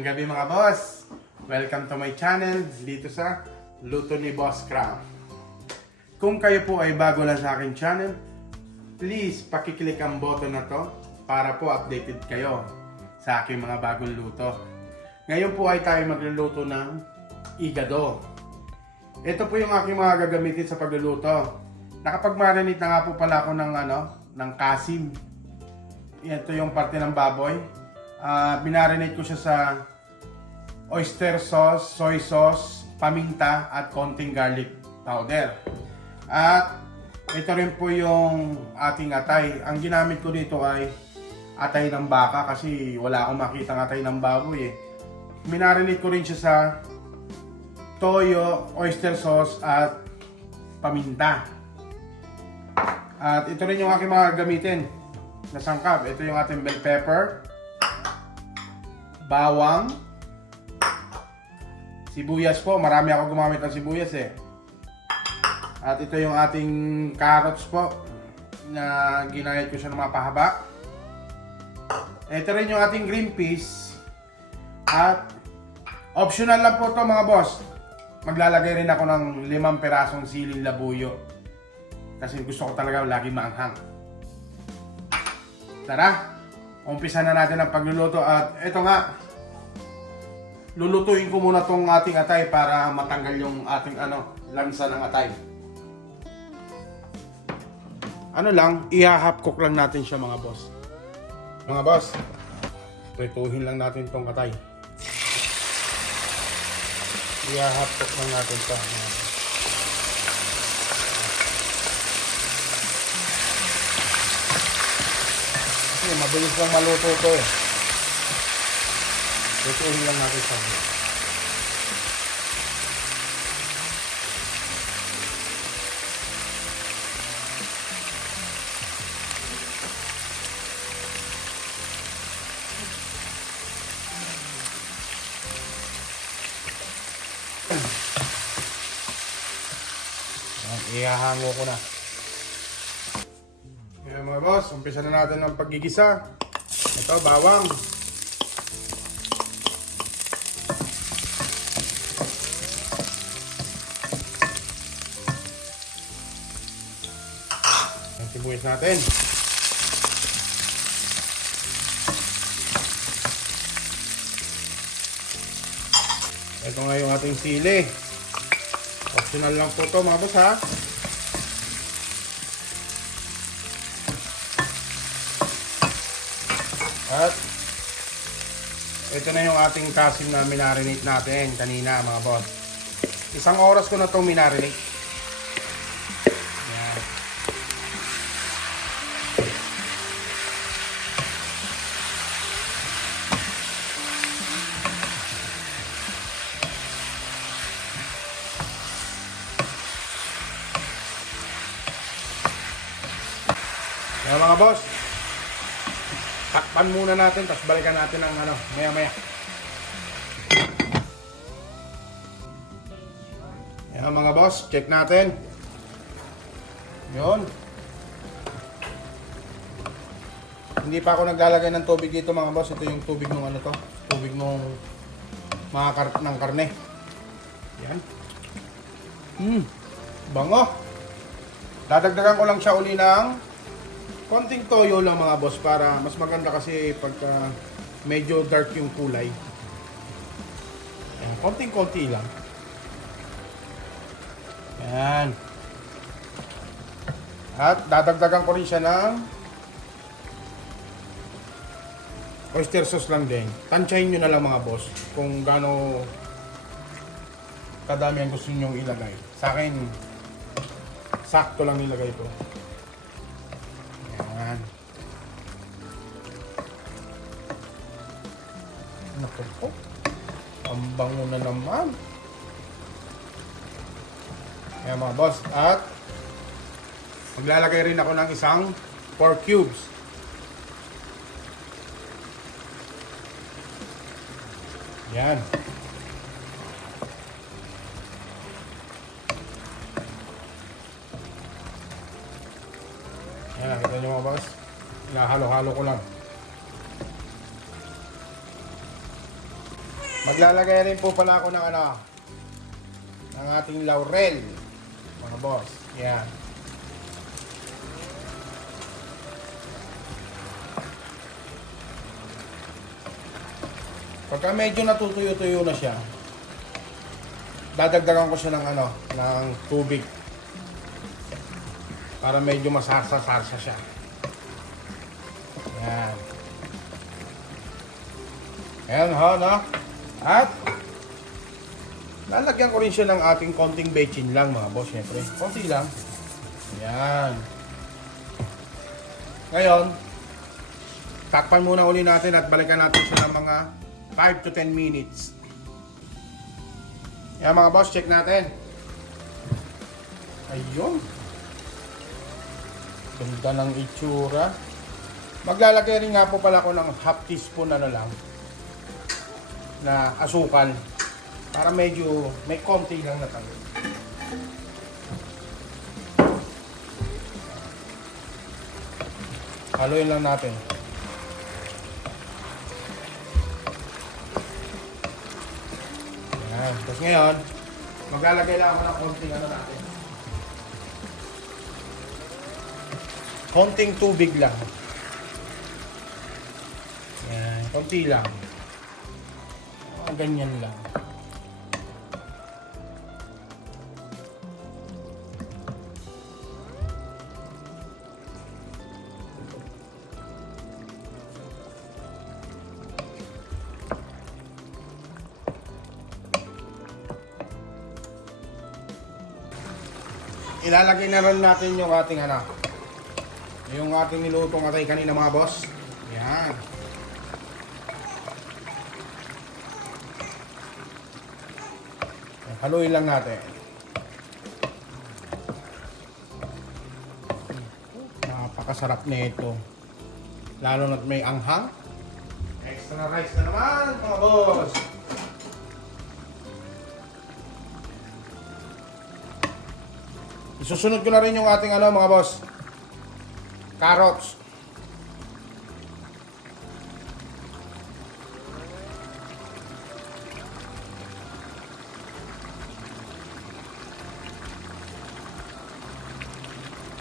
Magandang gabi mga boss! Welcome to my channel dito sa Luto ni Boss Crown. Kung kayo po ay bago lang sa aking channel, please pakiclick ang button na to para po updated kayo sa aking mga bagong luto. Ngayon po ay tayo magluluto ng igado. Ito po yung aking mga gagamitin sa pagluluto. Nakapag-marinate na nga po pala ako ng kasim. Ito yung parte ng baboy. Binarinate ko siya sa oyster sauce, soy sauce, paminta at konting garlic powder. At ito rin po yung ating atay. Ang ginamit ko dito ay atay ng baka kasi wala akong makitang atay ng baboy eh. Binarinate ko rin siya sa toyo, oyster sauce at paminta. At ito rin yung aking mga gamitin na sangkap. Ito yung ating bell pepper, bawang, sibuyas po. Marami ako gumamit ng sibuyas eh. At ito yung ating carrots po na ginayat ko siya ng mapahaba. Ito rin yung ating green peas. At optional lang po to mga boss. Maglalagay rin ako ng 5 pirasong siling labuyo. Kasi gusto ko talaga lagi maanghang. Tara, umpisa na natin ang pagluluto at ito nga, lulutuin ko muna tong ating atay para matanggal yung ating lansa ng atay. I-half cook lang natin siya mga boss. Mga boss, prituhin lang natin tong atay. I-half cook lang natin ito. Mabilis lang maluto ito eh. Lutuin lang natin sa mga. Ihahango ko na. Ayan mga boss, umpisa na natin ang paggigisa. Ito, bawang. Ang sibuyas natin. Ito nga yung ating sili. Optional lang po ito mga boss ha. At ito na yung ating kasim na minarinate natin kanina mga boss. 1 oras ko na itong minarinate. Yan. Yan mga boss. Takpan muna natin, tapos balikan natin ng maya-maya. Ayan mga boss, check natin. Yun. Hindi pa ako naglalagay ng tubig dito mga boss. Ito yung tubig ng tubig ng mga ng karne. Yan. Bango. Dadagdagan ko lang siya uli ng konting toyo lang mga boss para mas maganda kasi pagka medyo dark yung kulay. Ayan, konting-konti lang. Ayan. At dadagdagan ko rin siya ng oyster sauce lang din. Tansyahin nyo na lang mga boss kung gaano kadami ang gusto nyo ilagay. Sa akin, sakto lang nilagay ito. Ayan. Naku po. Ang bango na naman. Ayan mga boss. At maglalagay rin ako ng isang 4 cubes. Ayan. Ayan, kita nyo mga boss. Hinahalo-halo ko lang. Maglalagay rin po pala ako ng ng ating laurel, mga boss. Yan. Pagka medyo natutuyo-tuyo na siya, dadagdagan ko siya ng ng tubig para medyo masarsa-sarsa siya. Yan. Ayan ho, no? At lalagyan ko rin siya ng ating konting bechin lang, mga boss, syempre. Konti lang. Ayan. Ngayon, takpan muna uli natin at balikan natin siya ng mga 5 to 10 minutes. Yan mga boss, check natin. Ayun. Ganda ng itsura. Maglalagay rin nga po pala ako ng half teaspoon lang na asukal para medyo may konti lang na tayo. Haluin lang natin. Yan. Tapos ngayon, maglalagay lang ako ng konting natin. Konting tubig lang. Yan. Konti lang. Ganyan lang. Ilalagay na rin natin yung ating yung ating nilutong atay kanina, mga boss. Yan. Haluin lang natin. Napakasarap nito. Lalo na't may anghang. Extra rice na naman, mga boss. Isusunod ko na rin yung ating mga boss, carrots.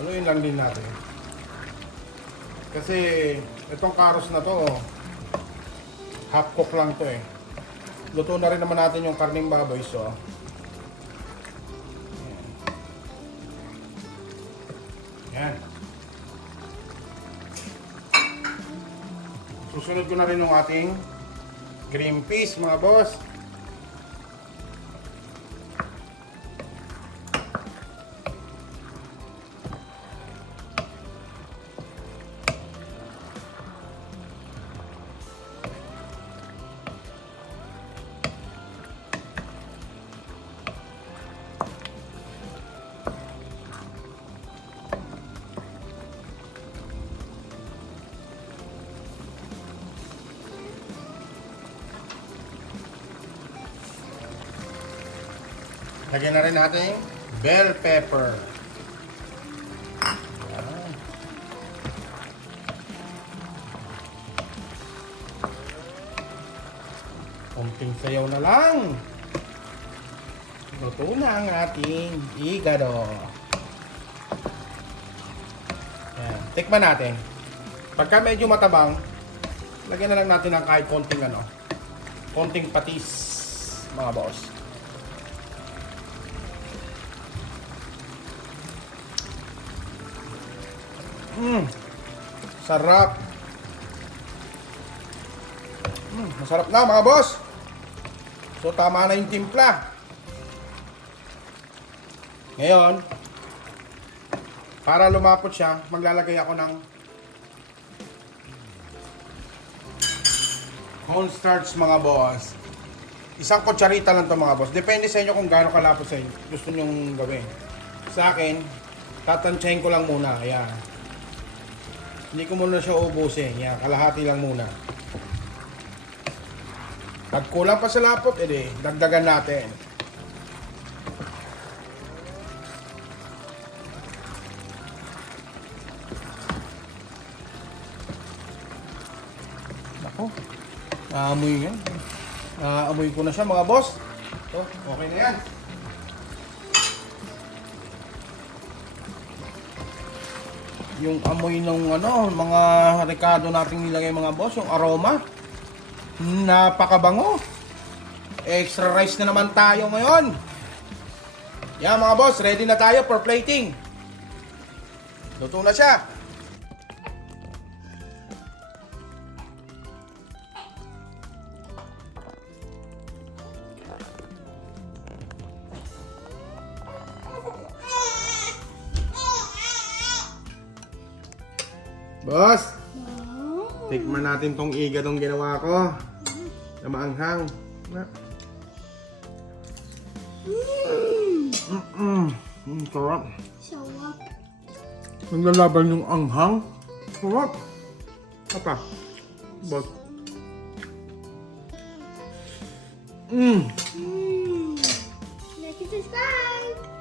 Haluin lang din natin. Kasi itong carrots na to, half cook lang to eh. Luto na rin naman natin yung karning baboy, so yan. Susunod ko na rin yung ating green peas, mga boss. Lagyan na rin natin bell pepper. Ayan. Konting sayaw na lang. Luto na ang ating igado. Ayan. Tikman natin. Pagka medyo matabang, lagyan na lang natin ng kahit konting konting patis, mga boss. Sarap. Masarap na, mga boss. So tama na yung timpla. Ngayon, para lumapot siya, maglalagay ako ng cornstarch, mga boss. Isang kutsarita lang to, mga boss. Depende sa inyo kung gaano kalapot sa inyo gusto nyong gawin. Sa akin, tatansyahin ko lang muna. Ayan. Hindi ko muna siya ubusin. Yan, kalahati lang muna. Pag kulang pa sa lapot, edi, dagdagan natin. Ako, naamoy yan. Amoy ko na siya mga boss. Oh, okay na yan. Yung amoy ng mga rekado nating nilagay mga boss, yung aroma. Napakabango. Extra rice na naman tayo ngayon. Yan mga boss, ready na tayo for plating. Luto na siya. Boss, tikman natin tong iga tong ginawa ko. Na maanghang. Na. Sarap. Sarap. Naglalaban yung anghang. Sarap. Apa? Boss. Like and subscribe.